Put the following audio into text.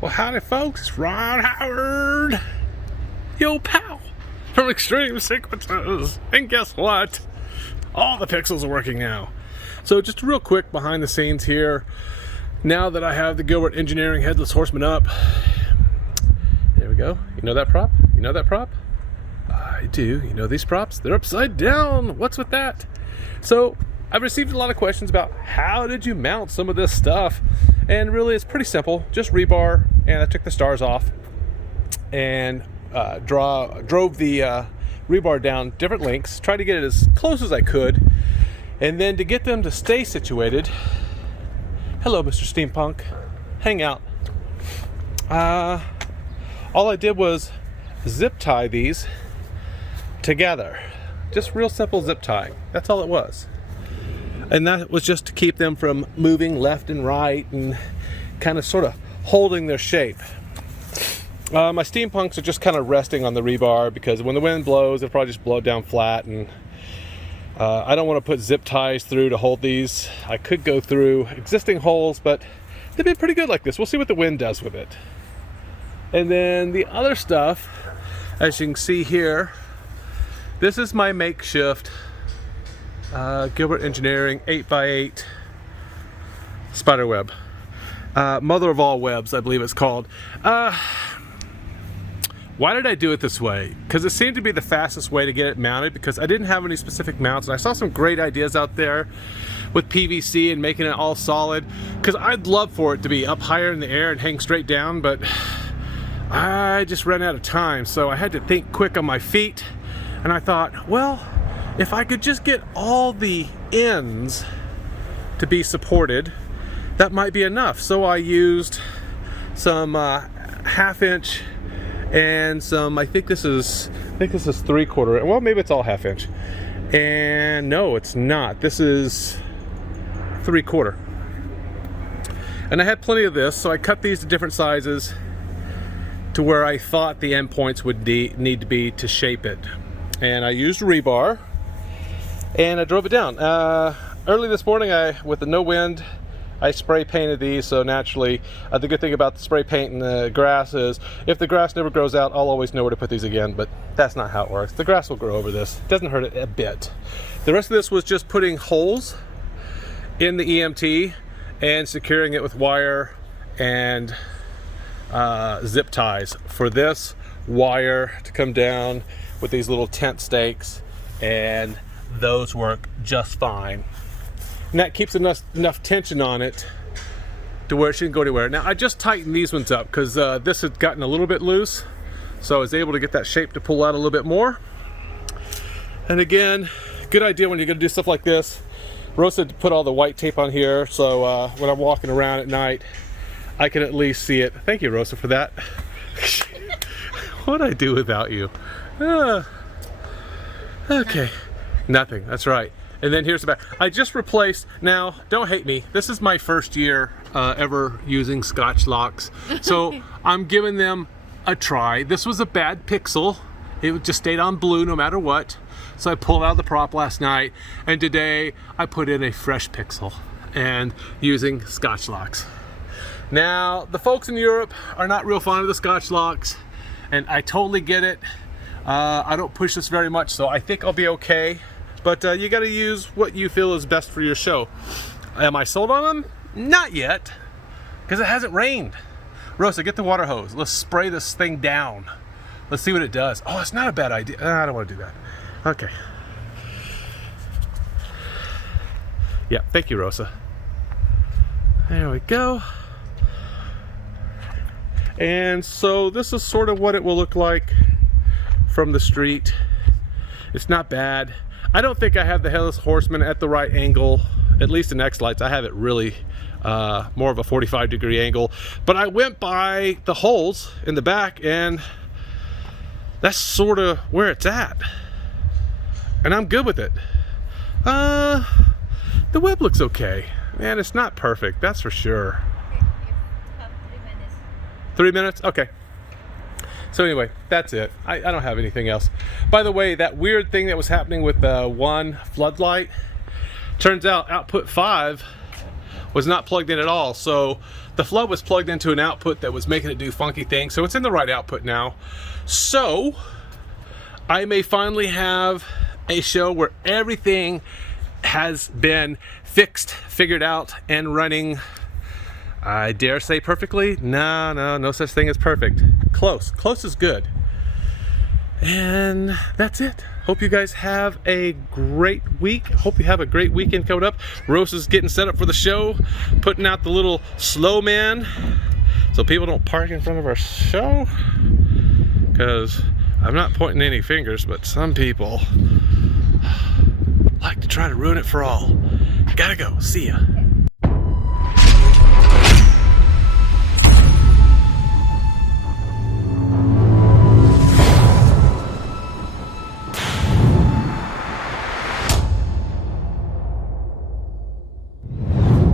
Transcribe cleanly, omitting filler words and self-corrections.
Well, howdy folks, it's Ron Howard, yo pal, from Extreme Sequences, and guess what? All the pixels are working now. So just real quick behind the scenes here, now that I have the Gilbert Engineering Headless Horseman up, there we go. You know that prop? You know that prop? I do. You know these props? They're upside down. What's with that? So I've received a lot of questions about how did you mount some of this stuff, and really it's pretty simple. Just rebar, and I took the stars off and drove the rebar down different lengths, tried to get it as close as I could, and then to get them to stay situated. Hello, Mr. Steampunk. Hang out. All I did was zip tie these together. Just real simple zip tying. That's all it was. And that was just to keep them from moving left and right and kind of sort of holding their shape. My steampunks are just kind of resting on the rebar because when the wind blows, it'll probably just blow it down flat, and I don't want to put zip ties through to hold these. I could go through existing holes, but they've been pretty good like this. We'll see what the wind does with it. And then the other stuff, as you can see here, this is my makeshift Gilbert Engineering 8x8 spider web. Mother of all webs, I believe it's called. Why did I do it this way? Because it seemed to be the fastest way to get it mounted, because I didn't have any specific mounts, and I saw some great ideas out there with PVC and making it all solid, because I'd love for it to be up higher in the air and hang straight down, but I just ran out of time, so I had to think quick on my feet, and I thought, well, if I could just get all the ends to be supported, that might be enough. So I used some 1/2 inch and some, I think this is 3/4, well, maybe it's all 1/2 inch. And no, it's not. This is 3/4. And I had plenty of this, so I cut these to different sizes to where I thought the endpoints would need to be to shape it. And I used rebar, and I drove it down. Early this morning, with the no wind, I spray painted these, so naturally, the good thing about the spray paint and the grass is, if the grass never grows out, I'll always know where to put these again, but that's not how it works. The grass will grow over this. It doesn't hurt it a bit. The rest of this was just putting holes in the EMT and securing it with wire and zip ties for this wire to come down with these little tent stakes, and those work just fine. And that keeps enough tension on it to where it shouldn't go anywhere. Now I just tightened these ones up because this had gotten a little bit loose, so I was able to get that shape to pull out a little bit more. And again, good idea when you're going to do stuff like this. Rosa put all the white tape on here, so when I'm walking around at night, I can at least see it. Thank you, Rosa, for that. What'd I do without you? Okay, nothing. That's right. And then here's the back. I just replaced, now don't hate me, this is my first year ever using Scotch locks, so I'm giving them a try. This was a bad pixel. It just stayed on blue no matter what, so I pulled out the prop last night, and today I put in a fresh pixel and using Scotch locks. Now the folks in Europe are not real fond of the Scotch locks, and I totally get it. I don't push this very much, so I think I'll be okay. But you got to use what you feel is best for your show. Am I sold on them? Not yet, because it hasn't rained. Rosa, get the water hose. Let's spray this thing down. Let's see what it does. Oh, it's not a bad idea. I don't want to do that. Okay. Yeah, thank you, Rosa. There we go. And so this is sort of what it will look like from the street. It's not bad. I don't think I have the Headless Horseman at the right angle, at least in X-Lights. I have it really more of a 45-degree angle, but I went by the holes in the back, and that's sort of where it's at, and I'm good with it. The web looks okay. Man, it's not perfect, that's for sure. Okay, you have 3 minutes. 3 minutes? Okay. So anyway, that's it. I don't have anything else. By the way, that weird thing that was happening with the one floodlight, turns out output 5 was not plugged in at all. So the flood was plugged into an output that was making it do funky things. So it's in the right output now. So I may finally have a show where everything has been fixed, figured out, and running. I dare say perfectly? No such thing as perfect. Close is good. And that's it. Hope you guys have a great week. Hope you have a great weekend coming up. Rose is getting set up for the show, putting out the little slow man so people don't park in front of our show. Because I'm not pointing any fingers, but some people like to try to ruin it for all. Gotta go. See ya.